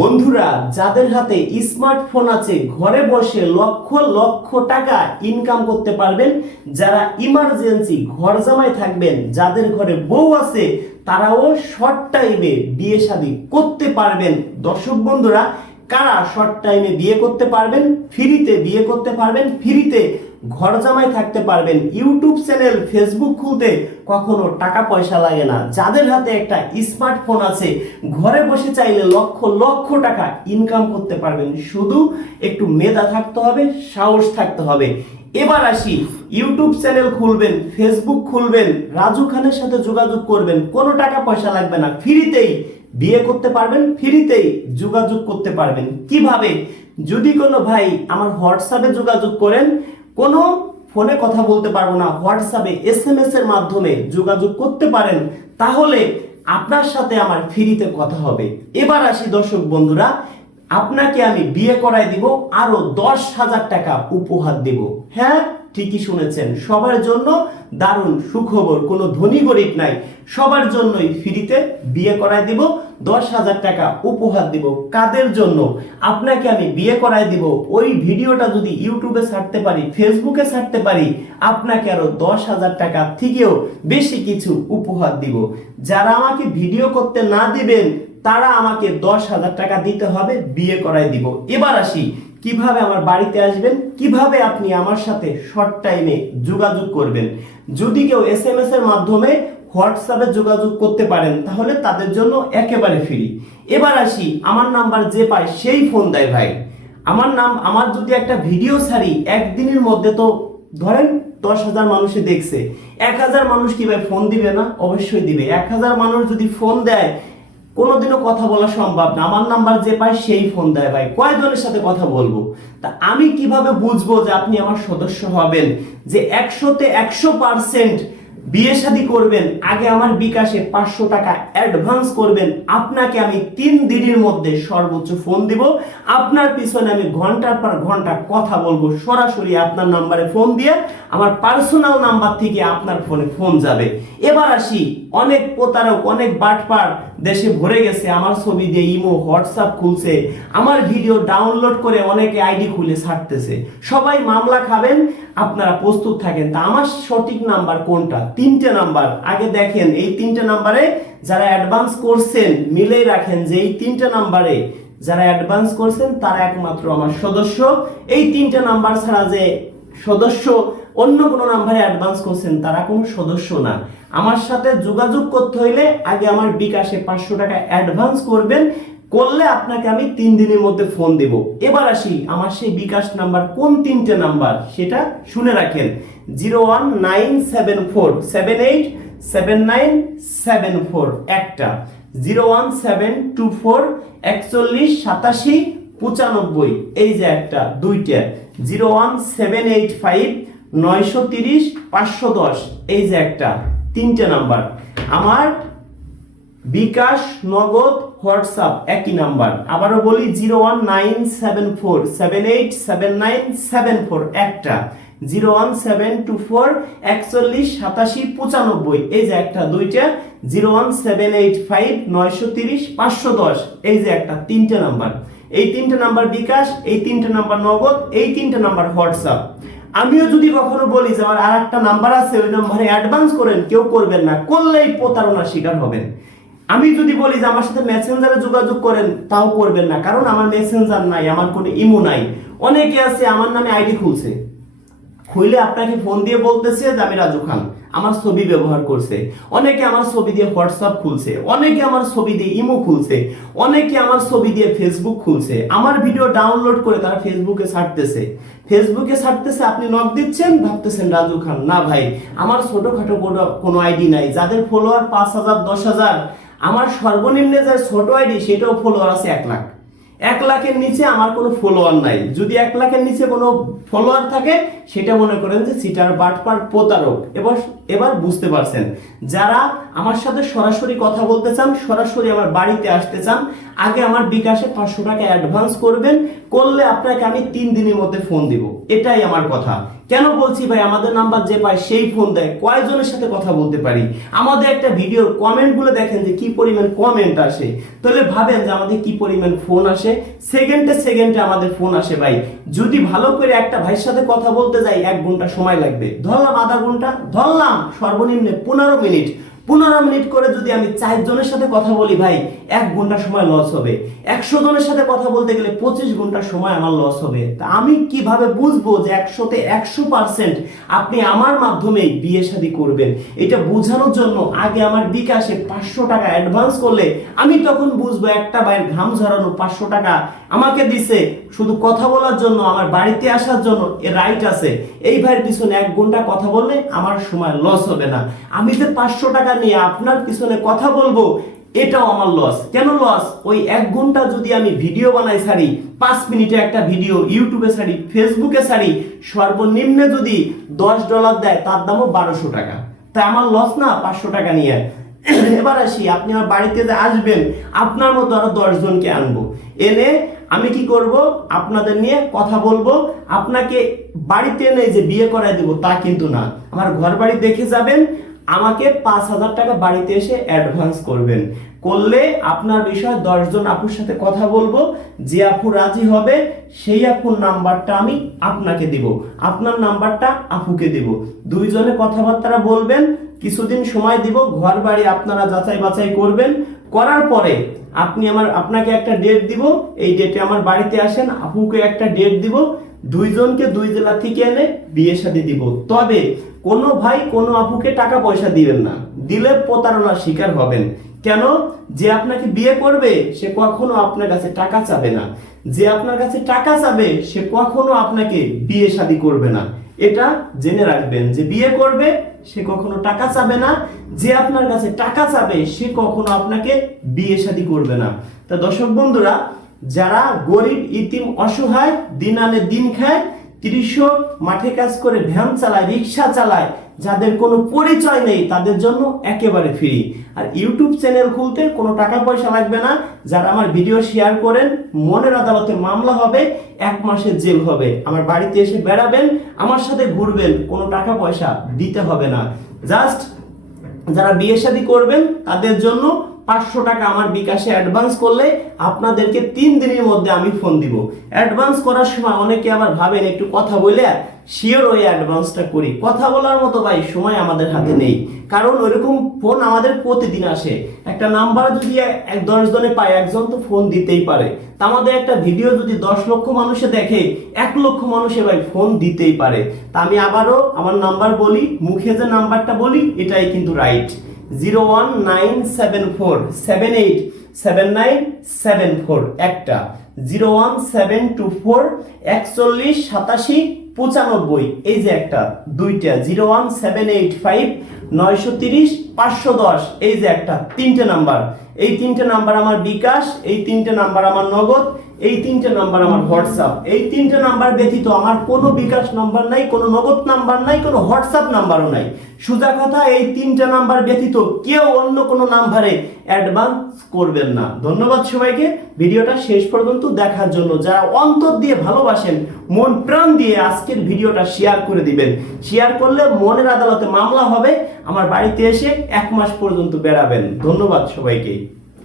বন্ধুরা, যাদের হাতে স্মার্টফোন আছে, ঘরে বসে লক্ষ লক্ষ টাকা ইনকাম করতে পারবেন। যারা ইমার্জেন্সি ঘর জামাই থাকবেন, যাদের ঘরে বউ আছে, তারাও শর্ট টাইমে বিয়ে শাদী করতে পারবেন। দর্শক বন্ধুরা কারা শর্ট টাইমে বিয়ে করতে পারবেন, ফ্রিতে বিয়ে করতে পারবেন, ফ্রিতে ঘর জামাই থাকতে পারবেন, ইউটিউব চ্যানেল ফেসবুক খুলতে কখনো টাকা পয়সা লাগে না। যাদের হাতে একটা স্মার্টফোন আছে, ঘরে বসে চাইলে লক্ষ লক্ষ টাকা ইনকাম করতে পারবেন। শুধু একটু মেধা থাকতে হবে, সাহস থাকতে হবে। এবার আসি, ইউটিউব চ্যানেল খুলবেন ফেসবুক খুলবেন, রাজু খানের সাথে যোগাযোগ করবেন, কোনো টাকা পয়সা লাগবে না, ফ্রিতেই বিয়ে করতে পারবেন, ফ্রিতেই যোগাযোগ করতে পারবেন। কীভাবে? যদি কোনো ভাই আমার হোয়াটসঅ্যাপে যোগাযোগ করেন, কোনো ফোনে কথা বলতে পারব না হোয়াটসঅ্যাপে এস এম এস এর মাধ্যমে যোগাযোগ করতে পারেন, তাহলে আপনার সাথে আমার ফ্রিতে কথা হবে। এবার আসি দর্শক বন্ধুরা, আপনাকে আমি বিয়ে করাই দিব, আরও দশ হাজার টাকা উপহার দেব। হ্যাঁ? ঠিকই শুনেছেন, সবার জন্য দারুণ সুখবর, কোনো ধনী গরিব নাই। সবার জন্যই ফ্রিতে বিয়ে করাই দিব, দশ হাজার টাকা উপহার দিব। কাদের জন্য? আপনাকে আমি বিয়ে করাই দিব। ওই ভিডিওটা যদি ইউটিউবে ছাড়তে পারি, ফেসবুকে ছাড়তে পারি, আপনাকে আরও দশ হাজার টাকা থেকেও বেশি কিছু উপহার দিব। যারা আমাকে ভিডিও করতে না দিবেন, তারা আমাকে দশ হাজার টাকা দিতে হবে, বিয়ে করাই দিব। এবার আসি কীভাবে আমার বাড়িতে আসবেন? কীভাবে আপনি আমার সাথে শর্ট টাইমে যোগাযোগ করবেন? যদি কেউ এস এম এস এর মাধ্যমে হোয়াটসঅ্যাপে যোগাযোগ করতে পারেন, তাহলে তাদের জন্য একেবারে ফ্রি এবার আসি, আমার নাম্বার যে পায় সেই ফোন দেয় ভাই। আমার নাম, আমার যদি একটা ভিডিও ছাড়ি, একদিনের মধ্যে তো ধরেন দশ হাজার মানুষে দেখছে। এক হাজার মানুষ কি ভাই ফোন দিবে না? অবশ্যই দিবে। এক হাজার মানুষ যদি ফোন দেয় কোনোদিনও কথা বলা সম্ভব না। আমার নাম্বার যে পায় সেই ফোন দেয় ভাই। কয়জনের সাথে কথা বলব? তা আমি কীভাবে বুঝব যে আপনি আমার সদস্য হবেন? যে একশোতে একশো পার্সেন্ট বিয়ে শাদী করবেন, আগে আমার বিকাশে পাঁচশো টাকা অ্যাডভান্স করবেন, আপনাকে আমি তিন দিনের মধ্যে সর্বোচ্চ ফোন দিব। আপনার পিছনে আমি ঘণ্টার পর ঘণ্টা কথা বলব, সরাসরি আপনার নাম্বারে ফোন দিয়ে আমার পার্সোনাল নাম্বার থেকে আপনার ফোনে ফোন যাবে। এবার আসি, অনেক প্রতারক, অনেক বাটপার দেশে ভরে গেছে, আমার ছবি দিয়ে ইমো, হোয়াটসঅ্যাপ খুলছে, আমার ভিডিও ডাউনলোড করে অনেকে আইডি খুলে ছাড়তেছে। সবাই মামলা খাবেন, আপনারা প্রস্তুত থাকেন। তা আমার সঠিক নাম্বার কোনটা? তিনটে নাম্বার। আগে দেখেন, এই তিনটে নাম্বারে যারা অ্যাডভান্স করছেন, মিলেই রাখেন যে এই তিনটে নাম্বারে যারা অ্যাডভান্স করছেন, তারা একমাত্র আমার সদস্য। এই তিনটে নাম্বার ছাড়া যে সদস্য অন্য কোনো নাম্বারে অ্যাডভান্স করছেন, তারা কোনো সদস্য না। আমার সাথে যোগাযোগ করতে হইলে আগে আমার বিকাশে পাঁচশো টাকা অ্যাডভান্স করবেন করলে আপনাকে আমি তিন দিনের মধ্যে ফোন দেব। এবার আসি, আমার সেই বিকাশ নাম্বার, কোন তিনটে নাম্বার? সেটা শুনে রাখেন। Zero one nine seven four, seven eight, seven nine, seven four, একটা। Zero one seven two four, একচল্লিশ সাতাশি পঁচানব্বই, এই যে একটা, দুইটা। Zero one seven eight five, নয়শো তিরিশ, পাঁচশো দশ, এই যে একটা, তিনটে নাম্বার। আমার বিকাশ, নগদ হোয়াটসঅ্যাপ একই নাম্বার। আবারও বলি, zero one nine seven four, seven eight seven nine seven four একটা। Zero one seven two four একচল্লিশ সাতাশি পঁচানব্বই। এই যে একটা, দুইটা, zero one seven eight five নয়শো তিরিশ পাঁচশো দশ। এই যে একটা, তিনটে নাম্বার। এই তিনটে নাম্বার বিকাশ, এই তিনটে নাম্বার নগদ, এই তিনটে নাম্বার হোয়াটসঅ্যাপ। আমিও যদি কখনো বলি যে আমার আর একটা নাম্বার আছে, ওই নাম্বারে অ্যাডভান্স করেন, কেউ করবেন না, করলেই প্রতারণার শিকার হবেন। আমি যদি বলি যে আমার সাথে মেসেঞ্জারে যোগাযোগ করেন, তাও করবেন না। কারণ আমার মেসেঞ্জার নাই, আমার কোনো ইমো নাই। অনেকে আছে, আমার নামে আইডি খুলছে। খুলে আপনাকে ফোন দিয়ে বলতেছে যে আমি রাজু খান, আমার ছবি ব্যবহার করছে। অনেকে আমার ছবি দিয়ে হোয়াটসঅ্যাপ খুলছে, অনেকে আমার ছবি দিয়ে ইমো খুলছে, অনেকে আমার ছবি দিয়ে ফেসবুক খুলছে। আমার ভিডিও ডাউনলোড করে তারা ফেসবুকে ছাড়তেছে। ফেসবুকে ছাড়তেছে, আপনি নক দিচ্ছেন, ভাবতেছেন রাজু খান, না ভাই, আমার ছোটখাটো কোনো কোনো আইডি নাই। যাদের ফলোয়ার পাঁচ হাজার, দশ হাজার আমার সর্বনিম্নে যে ছোট আইডি সেটাও ফলোয়ার আছে এক লাখ। এক লাখের নিচে আমার কোনো ফলোয়ার নাই। যদি এক লাখের নিচে কোনো ফলোয়ার থাকে সেটা মনে করেন যে সিটার বাটপার প্রতারক। এবার এবার বুঝতে পারছেন, যারা আমার সাথে সরাসরি কথা বলতে চান, সরাসরি আমার বাড়িতে আসতে চান, আগে আমার বিকাশে পাঁচশো টাকা অ্যাডভান্স করবেন, করলে আপনাকে আমি তিন দিনের মধ্যে ফোন দিব। এটাই আমার কথা। কেন বলছি ভাই, আমাদের নাম্বার যে পায় সেই ফোন দেয়। কয়জনের সাথে কথা বলতে পারি? আমাদের একটা ভিডিওর কমেন্টগুলো দেখেন যে কি পরিমাণ কমেন্ট আসে। তাহলে ভাবেন যে আমাদের কি পরিমাণ ফোন আসে। সেকেন্ডে সেকেন্ডে আমাদের ফোন আসে ভাই। যদি ভালো করে একটা ভাইয়ের সাথে কথা বলতে যাই এক ঘণ্টা সময় লাগবে। ধরলাম আধা ঘণ্টা ধরলাম সর্বনিম্নে পনেরো মিনিট। পনেরো মিনিট করে যদি আমি চারজনের সাথে কথা বলি ভাই, এক ঘণ্টা সময় লস হবে। একশো জনের সাথে কথা বলতে গেলে পঁচিশ ঘণ্টা সময় আমার লস হবে। তা আমি কীভাবে বুঝব যে একশোতে একশো পার্সেন্ট আপনি আমার মাধ্যমে বিয়ে শাদী করবেন? এটা বোঝানোর জন্য আগে আমার বিকাশে পাঁচশো টাকা অ্যাডভান্স করলে আমি তখন বুঝব একটা ভাইয়ের ঘাম ঝরানো পাঁচশো টাকা আমাকে দিছে। শুধু কথা বলার জন্য, আমার বাড়িতে আসার জন্য এ রাইট আছে। এই ভাইয়ের পিছনে এক ঘণ্টা কথা বললে আমার সময় লস হবে না। আমি যে পাঁচশো টাকা নিয়ে আপনার পিছনে কথা বলব, এটাও আমার লস কেন লস ওই এক ঘণ্টা যদি আমি ভিডিও বানাই ছাড়ি পাঁচ মিনিটে একটা ভিডিও ইউটিউবে ছাড়ি ফেসবুকে ছাড়ি সর্বনিম্নে যদি দশ ডলার দেয়, তার দামও বারোশো টাকা। তাই আমার লস না পাঁচশো টাকা নিয়ে। এবার আসি, আপনি আমার বাড়িতে যে আসবেন, আপনার মতো আরও দশ জনকে আনব। এনে আমি কি করব? আপনাদের নিয়ে কথা বলব। আপনাকে বাড়িতে এনে যে বিয়ে করাই দেবো, তা কিন্তু না। আমার ঘর বাড়ি দেখে যাবেন, আমাকে পাঁচ হাজার টাকা বাড়িতে এসে অ্যাডভান্স করবেন। করলে আপনার বিষয়ে দশজন আপুর সাথে কথা বলব, যে আপু রাজি হবে, সেই আপুর নাম্বারটা আমি আপনাকে দিব। আপনার নাম্বারটা আপুকে দিব। দুইজনে কথাবার্তা বলবেন কিছুদিন সময় দিব ঘর বাড়ি আপনারা যাচাই বাছাই করবেন। করার পরে আপনি আমার, আপনাকে একটা ডেট দিব, এই ডেটে আমার বাড়িতে আসেন, আপুকে একটা ডেট দিব, দুইজনকে দুই জেলা থেকে এনে বিয়ে শাদী দিব। তবে কোনো ভাই, কোনো আপুকে টাকা পয়সা দিবেন না। দিলে প্রতারণার শিকার হবেন। কেন? যে আপনাকে বিয়ে করবে, সে কখনো আপনার কাছে টাকা চাবে না। যে আপনার কাছে টাকা চাবে, সে কখনো আপনাকে বিয়ে শাদী করবে না। এটা জেনে রাখবেন যে বিয়ে করবে, সে কখনো টাকা চাবে না। যে আপনার কাছে টাকা চাবে, সে কখনো আপনাকে বিয়ে শাদী করবে না। তা দর্শক বন্ধুরা, যারা গরিব, ইতিম, অসহায়, দিন আনে দিন খায় কৃষক মাঠে কাজ করে ভ্যান চালায়, রিক্সা চালায়, যাদের কোনো পরিচয় নেই, তাদের জন্য একেবারে ফ্রি। আর ইউটিউব চ্যানেল খুলতে কোনো টাকা পয়সা লাগবে না। যারা আমার ভিডিও শেয়ার করেন, মনের আদালতে মামলা হবে, এক মাসের জেল হবে। আমার বাড়িতে এসে বেড়াবেন, আমার সাথে ঘুরবেন, কোনো টাকা পয়সা দিতে হবে না। জাস্ট যারা বিয়ে শাদী করবেন, তাদের জন্য পাঁচশো টাকা আমার বিকাশে অ্যাডভান্স করলে আপনাদেরকে তিন দিনের মধ্যে আমি ফোন দিব। অ্যাডভান্স করার সময় অনেকে আবার ভাবেন, একটু কথা বলে শিওর ওই অ্যাডভান্সটা করি। কথা বলার মতো ভাই, সময় আমাদের হাতে নেই। কারণ ওইরকম ফোন আমাদের প্রতিদিন আসে। একটা নাম্বার যদি এক দশ জনে পায়, একজন তো ফোন দিতেই পারে। তা আমাদের একটা ভিডিও যদি দশ লক্ষ মানুষে দেখে, এক লক্ষ মানুষে ভাই ফোন দিতেই পারে। তা আমি আবারও আমার নাম্বার বলি, মুখে যে নাম্বারটা বলি, এটাই কিন্তু right zero one nine seven four, seven eight, seven nine, seven four, একটা। Zero one seven two four, একচল্লিশ সাতাশি পঁচানব্বই, এই যে একটা, দুইটা। Zero one seven eight five, নয়শো তিরিশ, পাঁচশো দশ, এই যে একটা, তিনটে নাম্বার। এই তিনটে নাম্বার আমার বিকাশ, এই তিনটে নাম্বার আমার নগদ এই তিনটে নাম্বার আমার হোয়াটসঅ্যাপ। এই তিনটে নাম্বার ব্যতীত আমার কোনো বিকাশ নাম্বার নাই, কোনো নগদ নাম্বার নাই, কোনো হোয়াটসঅ্যাপ নাম্বারও নাই। সোজা কথা, এই তিনটে নাম্বার ব্যতীত কেউ অন্য কোনো নাম্বারে অ্যাডভান্স করবেন না। ধন্যবাদ সবাইকে। ভিডিওটা শেষ পর্যন্ত দেখার জন্য যারা অন্তর দিয়ে ভালোবাসেন, মন প্রাণ দিয়ে আজকের ভিডিওটা শেয়ার করে দিবেন। শেয়ার করলে মনের আদালতে মামলা হবে, আমার বাড়িতে এসে এক মাস পর্যন্ত বেড়াবেন। ধন্যবাদ সবাইকে।